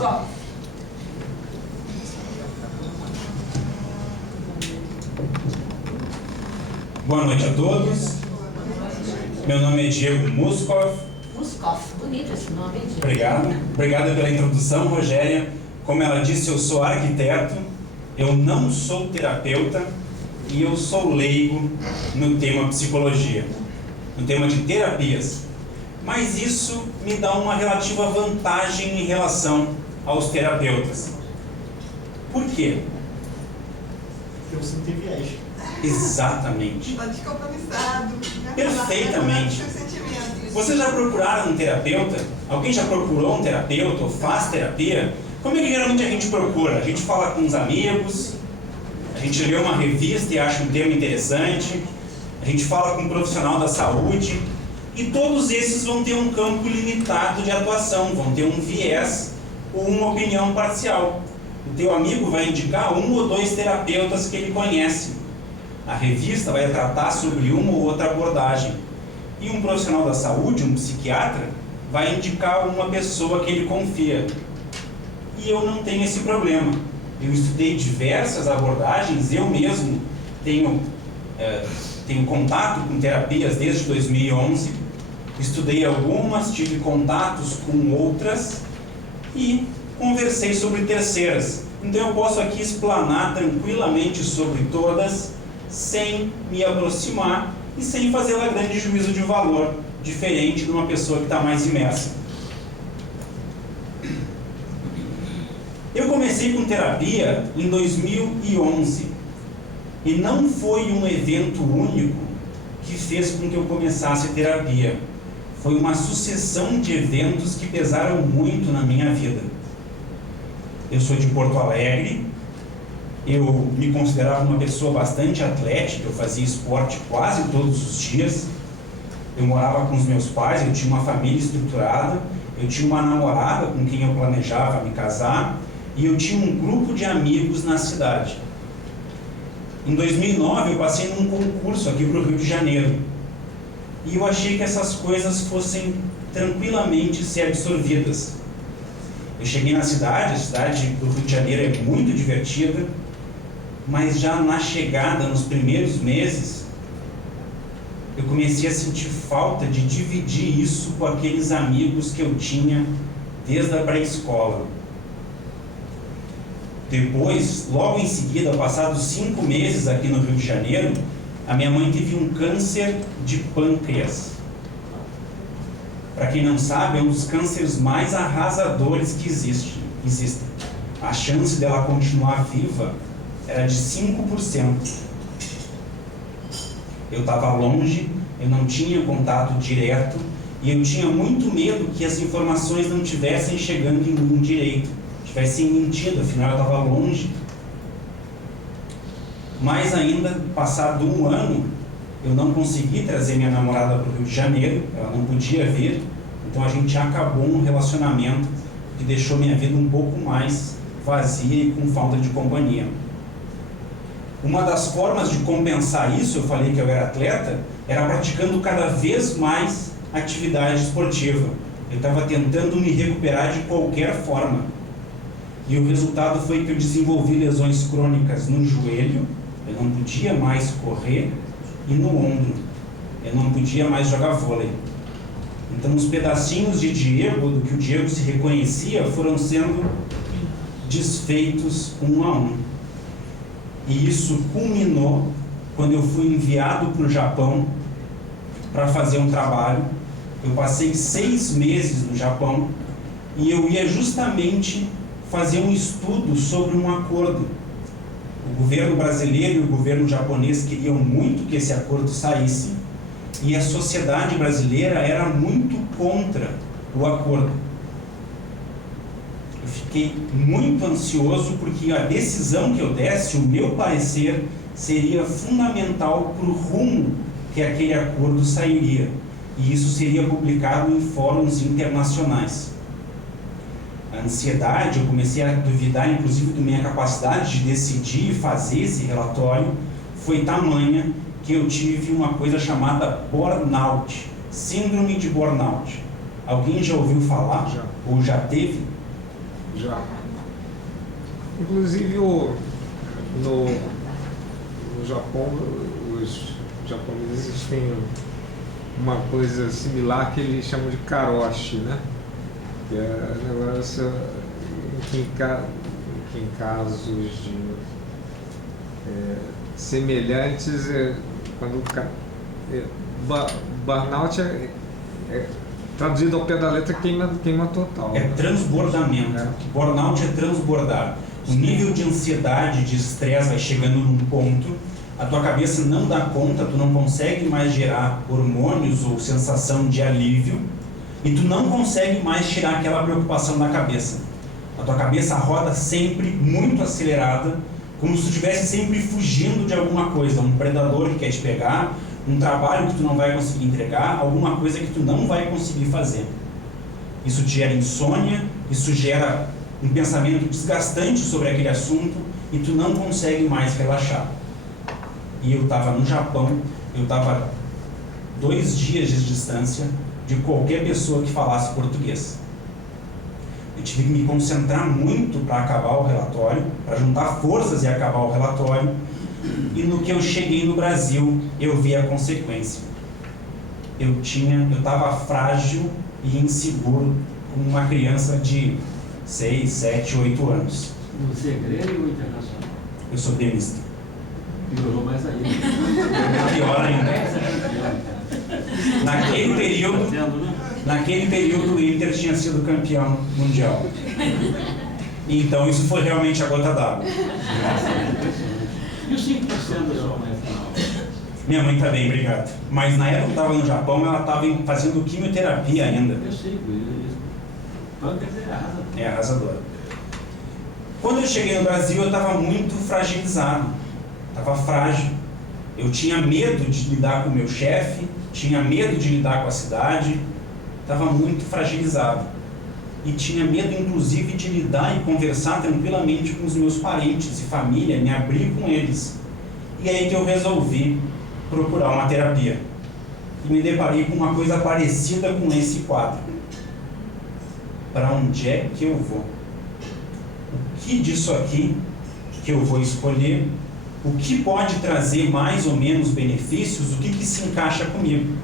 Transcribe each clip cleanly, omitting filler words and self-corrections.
Muscoff. Boa noite a todos. Meu nome é Diego Muscoff. Muscoff, bonito esse nome, hein, Diego? Obrigado. Obrigado pela introdução, Rogéria. Como ela disse, eu sou arquiteto, eu não sou terapeuta e eu sou leigo no tema psicologia, no tema de terapias. Mas isso me dá uma relativa vantagem em relação aos terapeutas. Por quê? Eu senti viés. Exatamente. Tá descompromissado. Perfeitamente. Vocês já procuraram um terapeuta? Alguém já procurou um terapeuta ou faz terapia? Como é que geralmente a gente procura? A gente fala com os amigos, a gente lê uma revista e acha um tema interessante, a gente fala com um profissional da saúde, e todos esses vão ter um campo limitado de atuação, vão ter um viés ou uma opinião parcial. O teu amigo vai indicar um ou dois terapeutas que ele conhece. A revista vai tratar sobre uma ou outra abordagem. E um profissional da saúde, um psiquiatra, vai indicar uma pessoa que ele confia. E eu não tenho esse problema. Eu estudei diversas abordagens, eu mesmo tenho contato com terapias desde 2011, estudei algumas, tive contatos com outras e conversei sobre terceiras. Então eu posso aqui explanar tranquilamente sobre todas, sem me aproximar e sem fazer lá grande juízo de valor, diferente de uma pessoa que está mais imersa. Eu comecei com terapia em 2011 e não foi um evento único que fez com que eu começasse a terapia. Foi uma sucessão de eventos que pesaram muito na minha vida. Eu sou de Porto Alegre, eu me considerava uma pessoa bastante atlética, eu fazia esporte quase todos os dias, eu morava com os meus pais, eu tinha uma família estruturada, eu tinha uma namorada com quem eu planejava me casar e eu tinha um grupo de amigos na cidade. Em 2009 eu passei num concurso aqui para o Rio de Janeiro e eu achei que essas coisas fossem tranquilamente ser absorvidas. Eu cheguei na cidade, a cidade do Rio de Janeiro é muito divertida, mas já na chegada, nos primeiros meses, eu comecei a sentir falta de dividir isso com aqueles amigos que eu tinha desde a pré-escola. Depois, logo em seguida, passados 5 meses aqui no Rio de Janeiro, a minha mãe teve um câncer de pâncreas. Para quem não sabe, é um dos cânceres mais arrasadores que existem. A chance dela continuar viva era de 5%. Eu estava longe, eu não tinha contato direto e eu tinha muito medo que as informações não estivessem chegando em mim direito, tivessem mentido, afinal eu estava longe. Mais ainda, passado um ano, eu não consegui trazer minha namorada para o Rio de Janeiro, ela não podia vir, então a gente acabou um relacionamento que deixou minha vida um pouco mais vazia e com falta de companhia. Uma das formas de compensar isso, eu falei que eu era atleta, era praticando cada vez mais atividade esportiva. Eu estava tentando me recuperar de qualquer forma. E o resultado foi que eu desenvolvi lesões crônicas no joelho, eu não podia mais correr, e no ombro, eu não podia mais jogar vôlei. Então os pedacinhos de Diego, do que o Diego se reconhecia, foram sendo desfeitos um a um. E isso culminou quando eu fui enviado para o Japão para fazer um trabalho. Eu passei 6 meses no Japão e eu ia justamente fazer um estudo sobre um acordo. O governo brasileiro e o governo japonês queriam muito que esse acordo saísse e a sociedade brasileira era muito contra o acordo. Eu fiquei muito ansioso porque a decisão que eu desse, o meu parecer, seria fundamental para o rumo que aquele acordo sairia. E isso seria publicado em fóruns internacionais. A ansiedade, eu comecei a duvidar inclusive da minha capacidade de decidir e fazer esse relatório, foi tamanha que eu tive uma coisa chamada burnout, síndrome de burnout. Alguém já ouviu falar? Já. Ou já teve? Já. Inclusive no Japão, os japoneses têm uma coisa similar que eles chamam de karoshi, né? Que é um negócio que em casos de semelhantes, quando burnout traduzido ao pé da letra, queima total. É transbordamento. Burnout é transbordar. O nível de ansiedade, de estresse vai chegando num ponto, a tua cabeça não dá conta, tu não consegue mais gerar hormônios ou sensação de alívio, e tu não consegue mais tirar aquela preocupação da cabeça. A tua cabeça roda sempre muito acelerada, como se tu estivesse sempre fugindo de alguma coisa, um predador que quer te pegar, um trabalho que tu não vai conseguir entregar, alguma coisa que tu não vai conseguir fazer. Isso gera insônia, isso gera um pensamento desgastante sobre aquele assunto e tu não consegue mais relaxar. E eu estava no Japão, eu estava 2 dias de distância de qualquer pessoa que falasse português. Eu tive que me concentrar muito para acabar o relatório, para juntar forças e acabar o relatório. E no que eu cheguei no Brasil, eu vi a consequência. Eu estava frágil e inseguro, como uma criança de 6, 7, 8 anos. Você é grego ou internacional? Eu sou gremista. Piorou mais ainda. Pior ainda. Naquele período, o Inter tinha sido campeão mundial. Então isso foi realmente a gota d'água. E os 5% da sua mãe final? Minha mãe está bem, obrigado. Mas na época que eu estava no Japão, ela estava fazendo quimioterapia ainda. Eu sei, isso. Pâncreas é arrasador. É arrasadora. Quando eu cheguei no Brasil, eu estava muito fragilizado. Estava frágil. Eu tinha medo de lidar com o meu chefe, tinha medo de lidar com a cidade, estava muito fragilizado. E tinha medo, inclusive, de lidar e conversar tranquilamente com os meus parentes e família, me abrir com eles. E aí que eu resolvi procurar uma terapia. E me deparei com uma coisa parecida com esse quadro. Para onde é que eu vou? O que disso aqui que eu vou escolher? O que pode trazer mais ou menos benefícios? O que se encaixa comigo?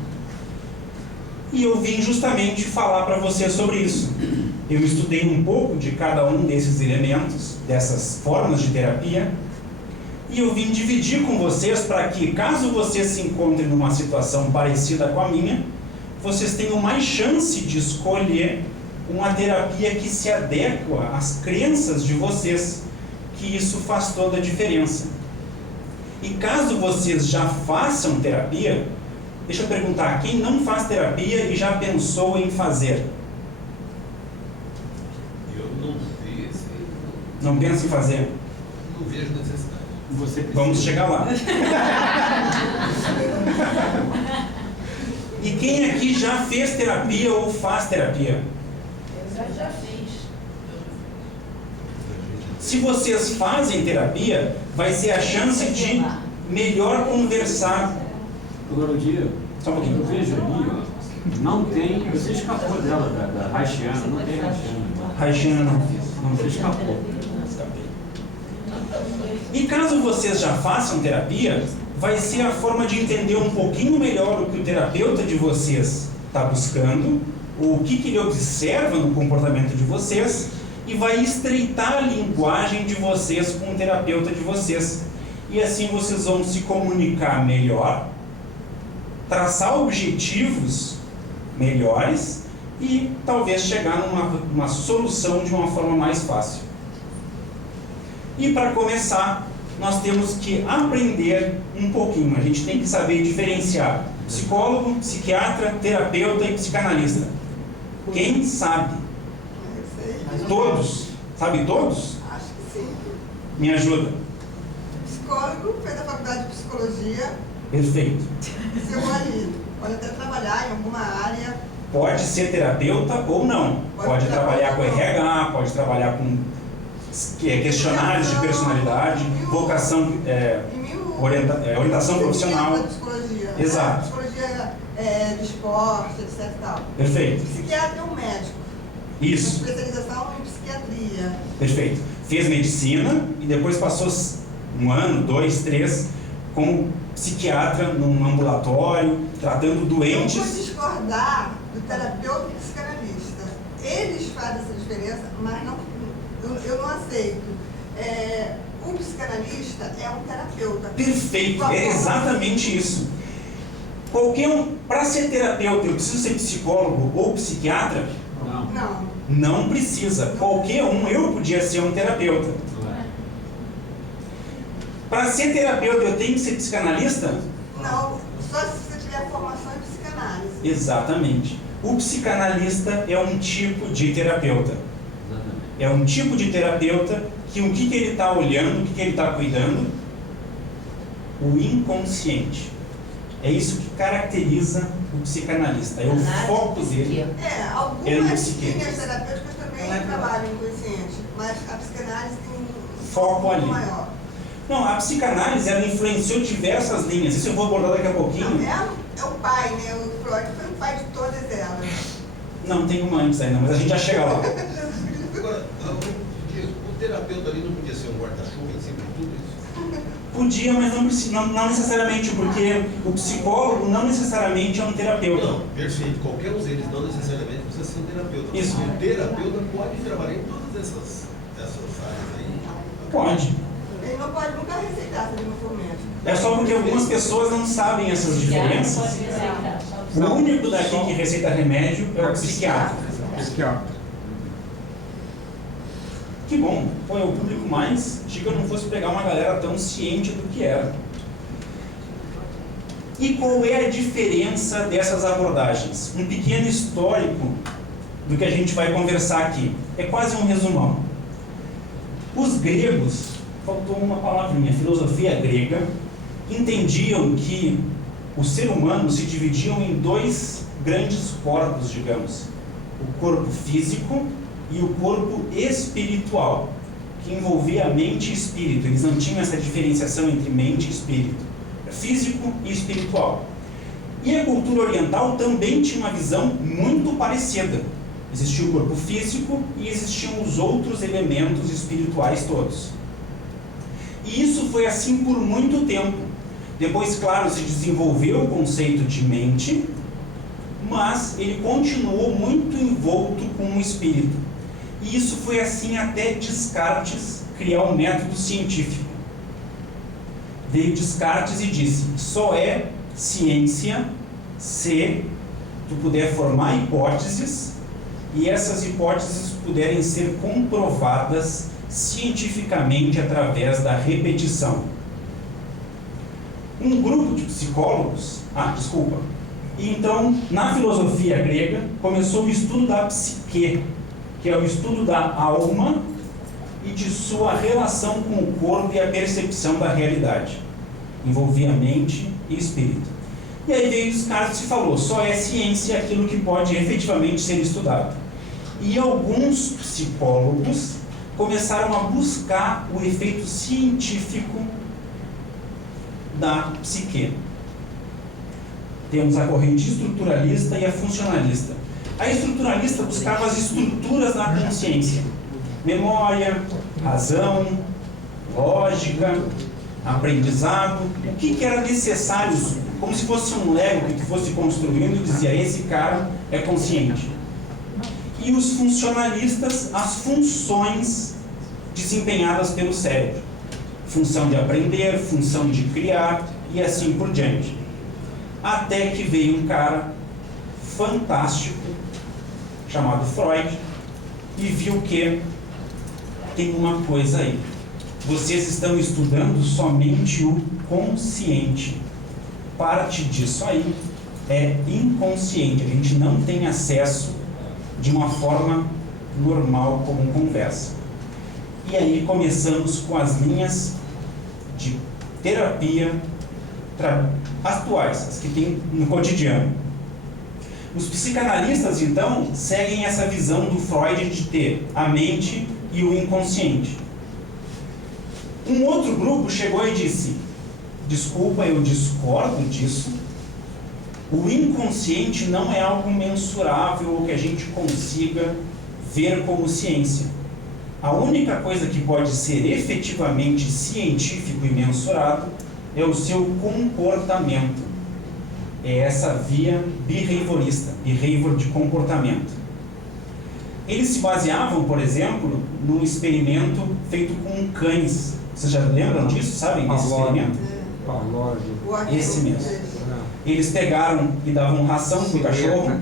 E eu vim justamente falar para você sobre isso. Eu estudei um pouco de cada um desses elementos, dessas formas de terapia, e eu vim dividir com vocês para que, caso vocês se encontrem numa situação parecida com a minha, vocês tenham mais chance de escolher uma terapia que se adequa às crenças de vocês, que isso faz toda a diferença. E caso vocês já façam terapia, deixa eu perguntar, quem não faz terapia e já pensou em fazer? Eu não sei. Não pensa em fazer? Não vejo necessidade. Vamos chegar lá. E quem aqui já fez terapia ou faz terapia? Eu já fiz. Se vocês fazem terapia, vai ser a chance de melhor conversar. Agora o dia, Só um pouquinho. eu vejo ali, ó, não tem, você escapou dela, da Haitiana, não tem Haitiana. Raixina não fiz. Você escapou. Escapei. E caso vocês já façam terapia, vai ser a forma de entender um pouquinho melhor o que o terapeuta de vocês está buscando, o que ele observa no comportamento de vocês, e vai estreitar a linguagem de vocês com o terapeuta de vocês. E assim vocês vão se comunicar melhor, traçar objetivos melhores e talvez chegar numa solução de uma forma mais fácil. E para começar, nós temos que aprender um pouquinho. A gente tem que saber diferenciar psicólogo, psiquiatra, terapeuta e psicanalista. Quem sabe? Todos? Sabe todos? Acho que sim. Me ajuda. Psicólogo, fez a faculdade de psicologia, Perfeito. seu marido pode até trabalhar em alguma área. Pode ser terapeuta ou não. Pode trabalhar com RH, pode trabalhar com questionários de personalidade, vocação, orientação profissional. Psicologia. Exato. Psicologia de esporte, etc. e tal. Perfeito. Psiquiatra é um médico. Isso. Uma especialização em psiquiatria. Perfeito. Fez medicina e depois passou 1 ano, 2, 3 como psiquiatra num ambulatório, tratando Eu doentes. vou discordar do terapeuta e psicanalista. Eles fazem essa diferença, mas não, eu não aceito. O psicanalista é um terapeuta. Perfeito, é exatamente isso. Qualquer um, para ser terapeuta, eu preciso ser psicólogo ou psiquiatra? Não. Não. Não precisa. Qualquer um, eu podia ser um terapeuta. Não é. Para ser terapeuta, eu tenho que ser psicanalista? Não, só se você tiver formação em psicanálise. Exatamente. O psicanalista é um tipo de terapeuta. Exatamente. É um tipo de terapeuta que o que ele está olhando, o que ele está cuidando? O inconsciente. É isso que caracteriza o psicanalista. É o foco dele. É no Algumas psique. linhas terapêuticas também trabalham inconsciente, mas a psicanálise tem um Foco ali. maior. Não, a psicanálise ela influenciou diversas linhas. Isso eu vou abordar daqui a pouquinho. Não, é o pai, né? O Freud foi o pai de todas elas. Não, tem uma antes ainda, mas a gente já chega lá. Agora, o terapeuta ali não podia ser um guarda-chuva em cima de tudo isso? Podia, mas não necessariamente, porque o psicólogo não necessariamente é um terapeuta. Não, perfeito. Qualquer um deles não necessariamente precisa ser um terapeuta. Isso. O terapeuta pode trabalhar em todas essas áreas aí. Pode. Ele não pode nunca receitar se ele não for médico. É só porque algumas pessoas não sabem essas diferenças. O único daqui que receita remédio é o psiquiatra. Psiquiatra. Que bom, foi o público mais. Achei que eu não fosse pegar uma galera tão ciente do que era. E qual é a diferença dessas abordagens? Um pequeno histórico do que a gente vai conversar aqui. É quase um resumão. Os gregos, faltou uma palavrinha, filosofia grega, entendiam que o ser humano se dividia em 2 grandes corpos, digamos. O corpo físico e o corpo espiritual, que envolvia a mente e espírito. Eles não tinham essa diferenciação entre mente e espírito, físico e espiritual. E a cultura oriental também tinha uma visão muito parecida. Existia o corpo físico e existiam os outros elementos espirituais todos. E isso foi assim por muito tempo. Depois, claro, se desenvolveu o conceito de mente, mas ele continuou muito envolto com o espírito. E isso foi assim até Descartes criar um método científico. Veio Descartes e disse: só é ciência se tu puder formar hipóteses e essas hipóteses puderem ser comprovadas cientificamente através da repetição. Um grupo de psicólogos, e então, na filosofia grega, começou o estudo da psique, que é o estudo da alma e de sua relação com o corpo e a percepção da realidade. Envolvia mente e espírito. E aí veio Descartes e falou: só é ciência aquilo que pode efetivamente ser estudado. E alguns psicólogos começaram a buscar o efeito científico da psique. Temos a corrente estruturalista e a funcionalista. A estruturalista buscava as estruturas da consciência: memória, razão, lógica, aprendizado, o que era necessário, como se fosse um Lego que fosse construindo e dizia: esse cara é consciente. E os funcionalistas, as funções desempenhadas pelo cérebro: função de aprender, função de criar e assim por diante. Até que veio um cara fantástico chamado Freud e viu que tem uma coisa aí. Vocês estão estudando somente o consciente. Parte disso aí é inconsciente. A gente não tem acesso de uma forma normal como conversa. E aí começamos com as linhas de terapia atuais, as que tem no cotidiano. Os psicanalistas, então, seguem essa visão do Freud de ter a mente e o inconsciente. Um outro grupo chegou e disse: desculpa, eu discordo disso. O inconsciente não é algo mensurável ou que a gente consiga ver como ciência. A única coisa que pode ser efetivamente científico e mensurado é o seu comportamento. É essa via behaviorista, behavior de comportamento. Eles se baseavam, por exemplo, num experimento feito com cães. Vocês já lembram disso, sabem desse experimento? Pavlov. Esse mesmo. Eles pegaram e davam ração para o cachorro,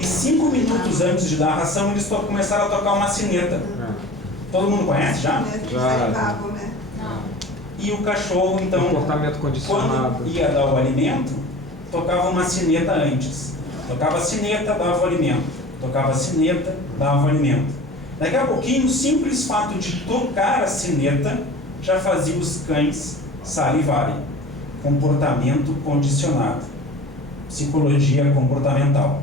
e 5 minutos antes de dar a ração, eles começaram a tocar uma sineta. Todo mundo conhece já? Já. E o cachorro, então, Comportamento condicionado. quando ia dar o alimento, tocava uma sineta antes. Tocava a sineta, dava o alimento. Tocava a sineta, dava o alimento. Daqui a pouquinho, o simples fato de tocar a sineta já fazia os cães salivarem. Comportamento condicionado. Psicologia comportamental.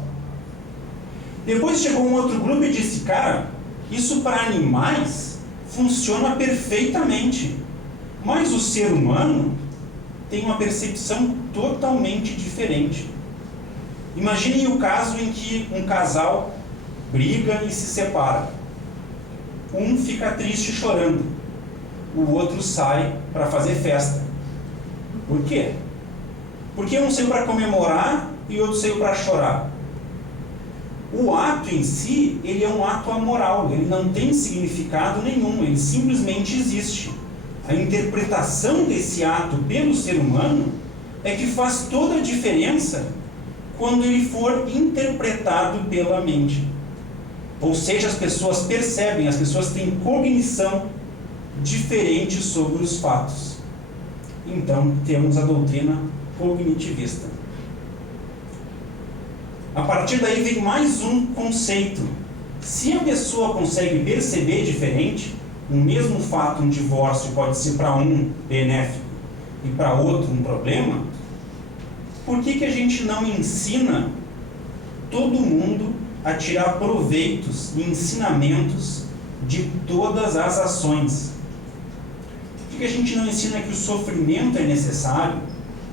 Depois chegou um outro grupo e disse, cara, isso para animais funciona perfeitamente. Mas o ser humano tem uma percepção totalmente diferente. Imaginem o caso em que um casal briga e se separa. Um fica triste chorando, o outro sai para fazer festa. Por quê? Porque um saiu para comemorar e o outro saiu para chorar. O ato em si, ele é um ato amoral, ele não tem significado nenhum, ele simplesmente existe. A interpretação desse ato pelo ser humano é que faz toda a diferença quando ele for interpretado pela mente. Ou seja, as pessoas percebem, as pessoas têm cognição diferente sobre os fatos. Então, temos a doutrina cognitivista. A partir daí vem mais um conceito. Se a pessoa consegue perceber diferente, o mesmo fato, um divórcio, pode ser para um benéfico e para outro um problema, por que a gente não ensina todo mundo a tirar proveitos e ensinamentos de todas as ações? Por que a gente não ensina que o sofrimento é necessário,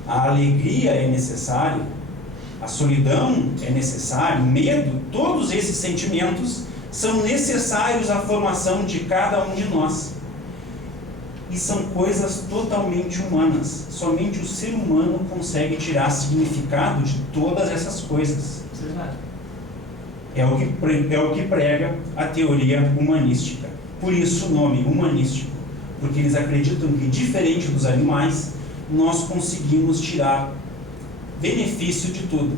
a alegria é necessária, a solidão é necessária, o medo, todos esses sentimentos são necessários à formação de cada um de nós. E são coisas totalmente humanas. Somente o ser humano consegue tirar significado de todas essas coisas. É o que prega a teoria humanística. Por isso o nome humanístico. Porque eles acreditam que, diferente dos animais, nós conseguimos tirar benefício de tudo.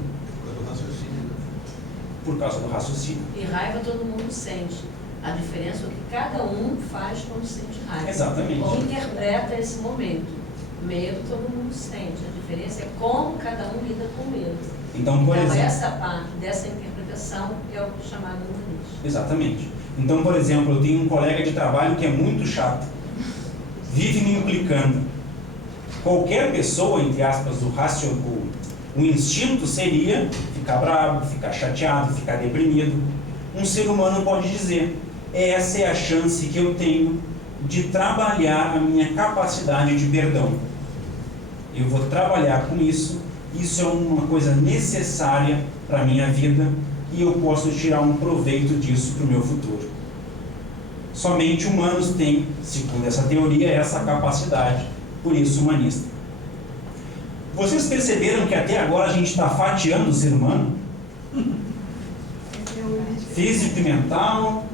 Por causa do raciocínio. E raiva todo mundo sente. A diferença é o que cada um faz quando sente raiva. Exatamente. Ou interpreta esse momento. Medo todo mundo sente. A diferença é como cada um lida com o medo. Então, por exemplo, essa parte dessa interpretação é o chamado humanismo. Exatamente. Então, por exemplo, eu tenho um colega de trabalho que é muito chato. Vive me implicando. Qualquer pessoa, entre aspas, o instinto seria ficar bravo, ficar chateado, ficar deprimido. Um ser humano pode dizer, essa é a chance que eu tenho de trabalhar a minha capacidade de perdão. Eu vou trabalhar com isso, isso é uma coisa necessária para a minha vida e eu posso tirar um proveito disso para o meu futuro. Somente humanos têm, segundo essa teoria, essa capacidade, por isso humanista. Vocês perceberam que até agora a gente está fatiando o ser humano? Físico e mental,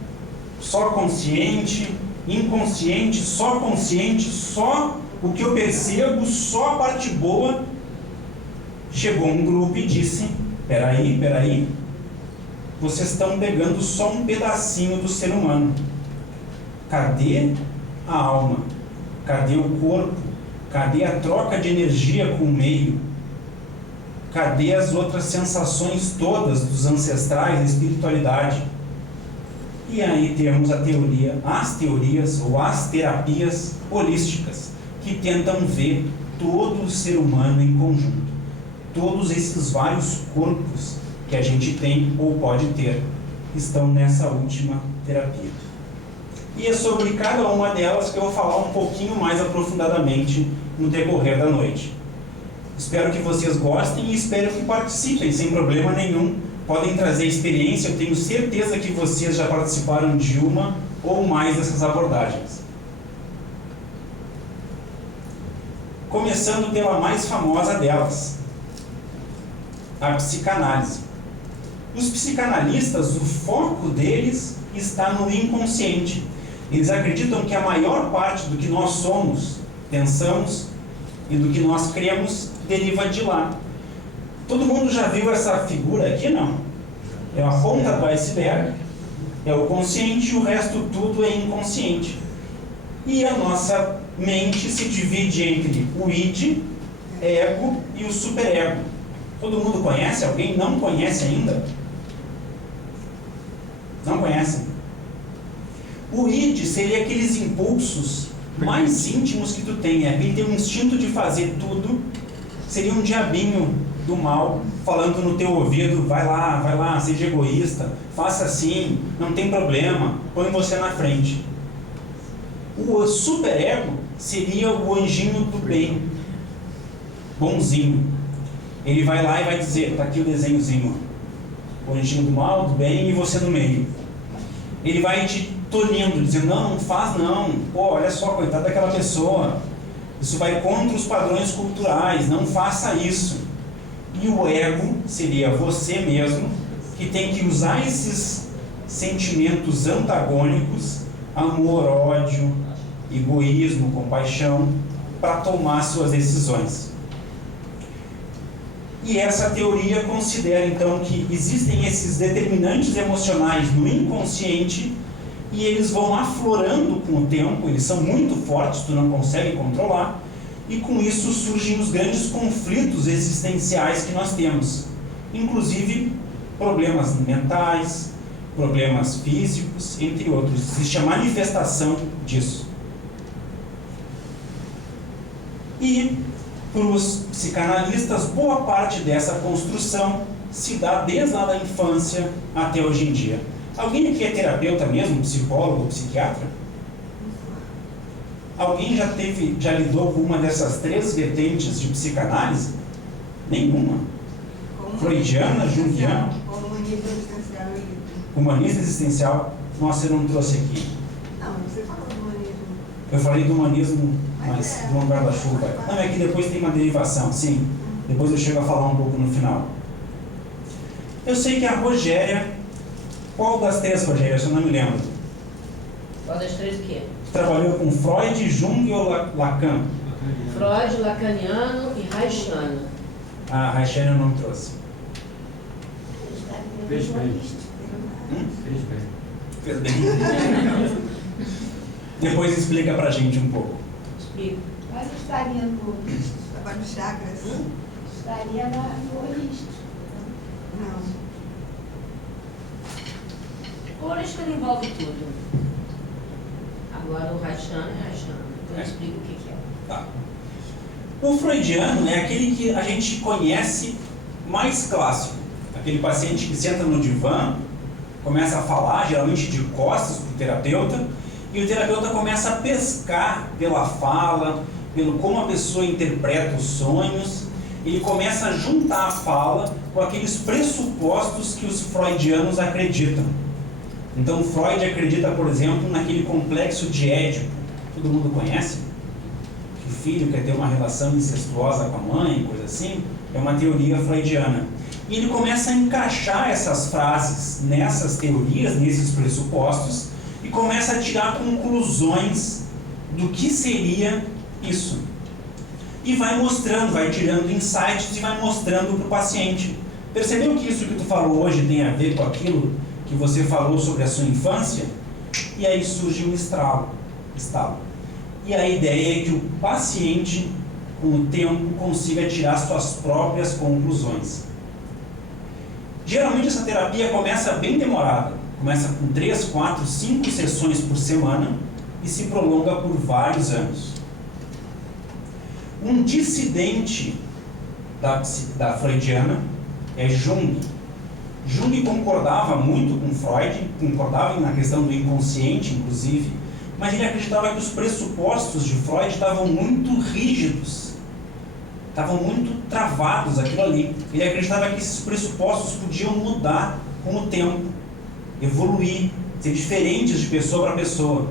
só consciente, inconsciente, só consciente, só o que eu percebo, só a parte boa. Chegou um grupo e disse, peraí, vocês estão pegando só um pedacinho do ser humano. Cadê a alma? Cadê o corpo? Cadê a troca de energia com o meio? Cadê as outras sensações todas dos ancestrais, da espiritualidade? E aí temos as teorias ou as terapias holísticas, que tentam ver todo o ser humano em conjunto. Todos esses vários corpos que a gente tem ou pode ter, estão nessa última terapia. E é sobre cada uma delas que eu vou falar um pouquinho mais aprofundadamente no decorrer da noite. Espero que vocês gostem e espero que participem sem problema nenhum. Podem trazer experiência, eu tenho certeza que vocês já participaram de uma ou mais dessas abordagens. Começando pela mais famosa delas, a psicanálise. Os psicanalistas, o foco deles está no inconsciente. Eles acreditam que a maior parte do que nós somos, pensamos e do que nós cremos deriva de lá. Todo mundo já viu essa figura aqui, não? É a ponta do iceberg, é o consciente e o resto tudo é inconsciente. E a nossa mente se divide entre o id, ego e o superego. Todo mundo conhece? Alguém não conhece ainda? Não conhecem? O id seria aqueles impulsos mais íntimos que tu tem. Aquele teu instinto de fazer tudo. Seria um diabinho do mal falando no teu ouvido: vai lá, seja egoísta, faça assim, não tem problema, põe você na frente. O superego seria o anjinho do bem, bonzinho. Ele vai lá e vai dizer: tá aqui o desenhozinho, o anjinho do mal, do bem, e você no meio. Ele vai te tolhindo, dizendo: não faz não, pô, olha só, coitada daquela pessoa, isso vai contra os padrões culturais, não faça isso. E o ego seria você mesmo, que tem que usar esses sentimentos antagônicos, amor, ódio, egoísmo, compaixão, para tomar suas decisões. E essa teoria considera então que existem esses determinantes emocionais no inconsciente e eles vão aflorando com o tempo, eles são muito fortes, tu não consegue controlar, e com isso surgem os grandes conflitos existenciais que nós temos, inclusive problemas mentais, problemas físicos, entre outros. Existe a manifestação disso. E para os psicanalistas, boa parte dessa construção se dá desde lá da infância até hoje em dia. Alguém aqui é terapeuta mesmo, psicólogo, psiquiatra? Alguém já lidou com uma dessas três vertentes de psicanálise? Nenhuma? Freudiana, junguiana? Humanista existencial. Humanista existencial? Nossa, eu não trouxe aqui. Não, você falou do humanismo. Eu falei do humanismo, mas do um guarda-chuva. Não, é que depois tem uma derivação, sim. Depois eu chego a falar um pouco no final. Eu sei que a Rogéria... Qual das três, Rogéria? Eu não me lembro. Qual das três o quê? Trabalhou com Freud, Jung ou Lacan? Freud, lacaniano e reichiano. Ah, Reichiano eu não trouxe. Fez bem. Fez bem. Depois explica pra gente um pouco. Explica. Mas estaria no holístico. Trabalho de chakras. Estaria no holístico. Não. O holístico envolve tudo. Agora o reichiano é reichiano. Então explica o que é. Tá. O freudiano é aquele que a gente conhece mais clássico. Aquele paciente que senta no divã, começa a falar, geralmente de costas para o terapeuta, e o terapeuta começa a pescar pela fala, pelo como a pessoa interpreta os sonhos. Ele começa a juntar a fala com aqueles pressupostos que os freudianos acreditam. Então Freud acredita, por exemplo, naquele complexo de Édipo. Todo mundo conhece? Que o filho quer ter uma relação incestuosa com a mãe, coisa assim. É uma teoria freudiana. E ele começa a encaixar essas frases nessas teorias, nesses pressupostos, e começa a tirar conclusões do que seria isso. E vai mostrando, vai tirando insights e vai mostrando para o paciente. Percebeu que isso que tu falou hoje tem a ver com aquilo que você falou sobre a sua infância? E aí surge um estalo. E a ideia é que o paciente, com o tempo, consiga tirar suas próprias conclusões. Geralmente essa terapia começa bem demorada. Começa com 3, 4, 5 sessões por semana e se prolonga por vários anos. Um dissidente da freudiana é Jung. Jung concordava muito com Freud, concordava na questão do inconsciente, inclusive, mas ele acreditava que os pressupostos de Freud estavam muito rígidos, estavam muito travados, aquilo ali. Ele acreditava que esses pressupostos podiam mudar com o tempo, evoluir, ser diferentes de pessoa para pessoa.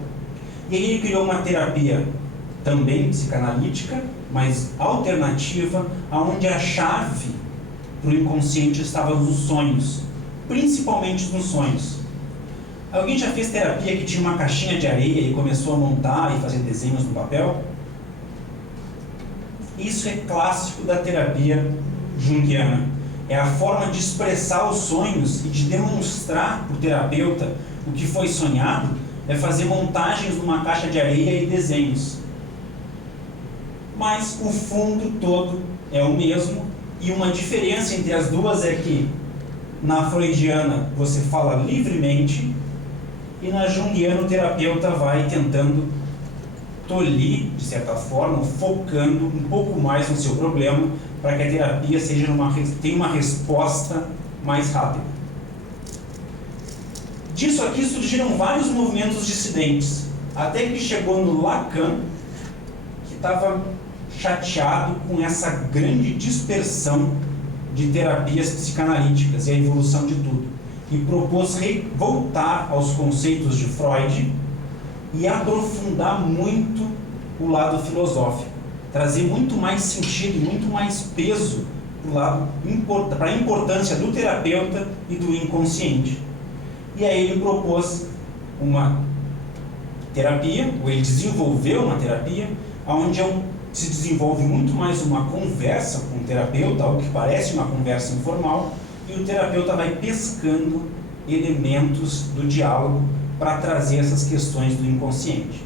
E aí ele criou uma terapia também psicanalítica, mas alternativa, onde a chave para o inconsciente estava nos sonhos, principalmente nos sonhos. Alguém já fez terapia que tinha uma caixinha de areia e começou a montar e fazer desenhos no papel? Isso é clássico da terapia junguiana. É a forma de expressar os sonhos e de demonstrar para o terapeuta o que foi sonhado, é fazer montagens numa caixa de areia e desenhos. Mas o fundo todo é o mesmo, e uma diferença entre as duas é que na freudiana você fala livremente e na junguiana o terapeuta vai tentando tolir, de certa forma, focando um pouco mais no seu problema para que a terapia tenha uma resposta mais rápida. Disso aqui surgiram vários movimentos dissidentes, até que chegou no Lacan, que estava chateado com essa grande dispersão de terapias psicanalíticas e a evolução de tudo, e propôs voltar aos conceitos de Freud e aprofundar muito o lado filosófico, trazer muito mais sentido, muito mais peso para a importância do terapeuta e do inconsciente. E aí ele propôs uma terapia, ou ele desenvolveu uma terapia, onde se desenvolve muito mais uma conversa com o terapeuta, algo que parece uma conversa informal, e o terapeuta vai pescando elementos do diálogo para trazer essas questões do inconsciente.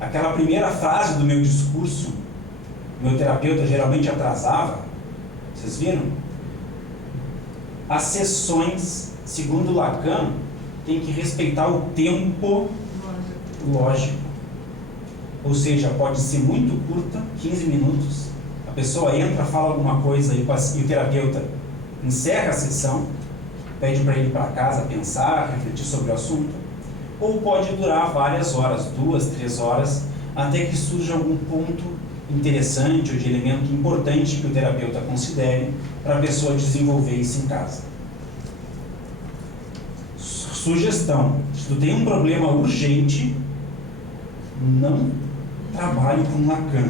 Aquela primeira frase do meu discurso, meu terapeuta geralmente atrasava, vocês viram? As sessões, segundo Lacan, tem que respeitar o tempo lógico. Ou seja, pode ser muito curta, 15 minutos, a pessoa entra, fala alguma coisa e o terapeuta encerra a sessão, pede para ele ir para casa pensar, refletir sobre o assunto, ou pode durar várias horas, 2, 3 horas, até que surja algum ponto interessante ou de elemento importante que o terapeuta considere para a pessoa desenvolver isso em casa. Sugestão: se tu tem um problema urgente, não trabalhe com Lacan.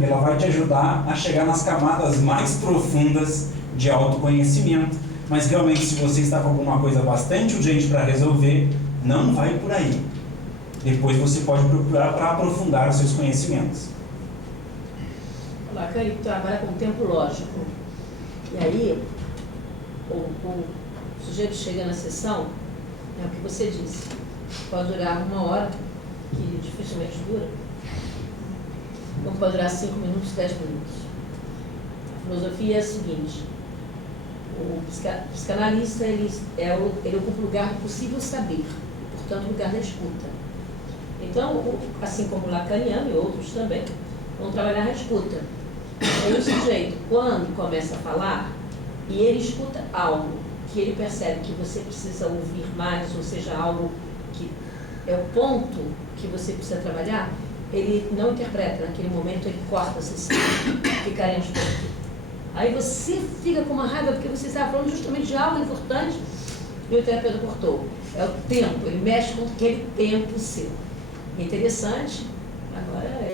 Ela vai te ajudar a chegar nas camadas mais profundas de autoconhecimento, mas realmente, se você está com alguma coisa bastante urgente para resolver, não vai por aí. Depois você pode procurar para aprofundar os seus conhecimentos. O Lacan ele trabalha com o tempo lógico. E aí, o sujeito chega na sessão, é o que você disse, pode durar 1 hora, que dificilmente dura, ou pode durar 5 minutos, 10 minutos. A filosofia é a seguinte: o psicanalista ele ocupa o lugar do possível saber, portanto o lugar da escuta. Então, assim como o lacaniano e outros também, vão trabalhar na escuta. Aí o sujeito, quando começa a falar, e ele escuta algo que ele percebe que você precisa ouvir mais, ou seja, algo que é o ponto que você precisa trabalhar, ele não interpreta. Naquele momento ele corta a sessão, ficaremos por aqui. Aí você fica com uma raiva porque você estava falando justamente de algo importante e o terapeuta cortou. É o tempo, ele mexe com aquele tempo seu. Interessante, agora